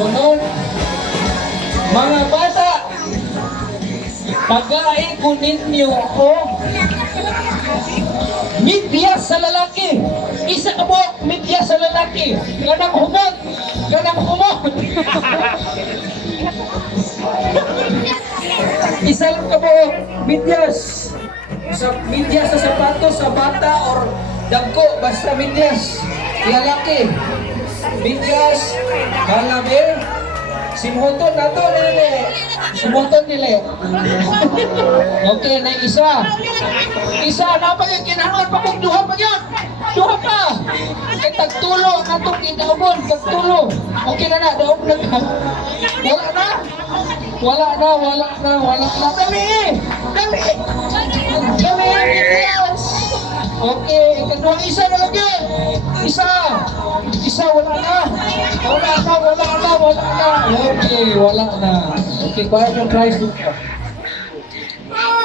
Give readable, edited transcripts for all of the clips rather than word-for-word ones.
Sunod, mga bata, pag-aay ko ninyo o medyas sa lalaki. Isa ka mo, medyas sa lalaki. Ganang humot. Ganang humot. Isa lang ka mo, medyas. Medyas sa sapatos, sa bata, or dagko, basta medyas. Lalaki. Medyas, kalabi, simuton na to, nili. Simuton nili. Okay, na isa. Isa, napagin, kinahanglan pa kung duha pa yan. Duha pa. Kaya tagtulo, natong inaubon, tagtulo. Okay na na, daog na ka. Wala na. Wala na, wala na, wala na. Dali! Dali! Dali! Yes! Okay, ikadua, isa na lang yun. Isa. Isa, wala na. Wala na, wala na, wala na. Okay, wala na. Okay, bayad yung price dito.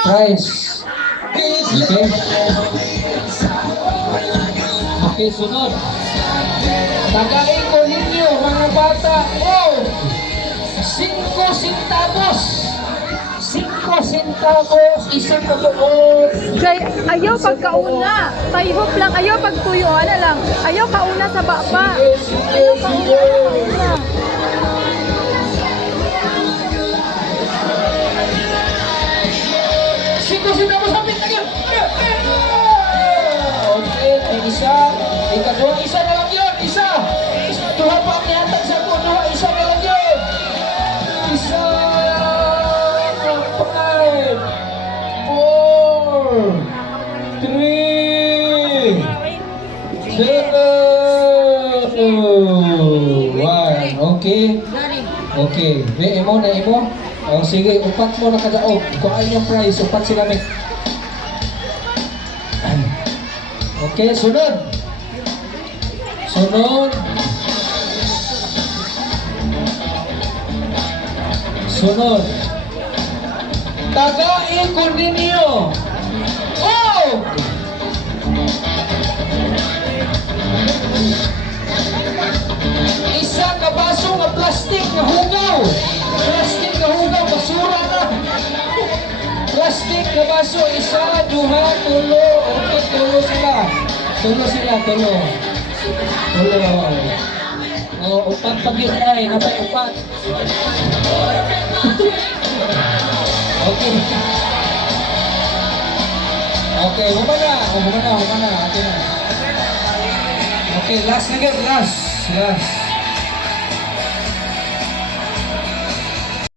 Price. Okay. Okay, sunod. Tagain ko ninyo, mga bata. Oh! 5 centavos. 5 centavos. Isang kabuot. Kay ayaw pagkauna. Pahihop lang. Ayaw pagtuyuan na lang. Ayaw kauna sa baba. Ayaw kauna. Sino sapit na yun? Okay, may isa. Ikadua, isa na lang yun. Isa. Duha pa ang nihatag sa ko. Duha, isa na lang yun. Isa. 5, 4, 3, 2, 1. Okay. Okay. May imo na imo. O sige, upat mo na kadaog. Kung ay yung price, upat sila may. Okay, sunod. Sunod. Sunod. Tagain ko ninyo. Oh! Isa ka baso nga plastic nga hugaw. Plastic nga hugaw, basura na. Plastic nga baso, isa, duha, tulo. Okay, tulo sila. Tulo sila, tulo. Tulo. O, upat pag yun ay, napay upat. Okay. Okay, humana. O, humana. Okay na. Okay, last na again, last. Last.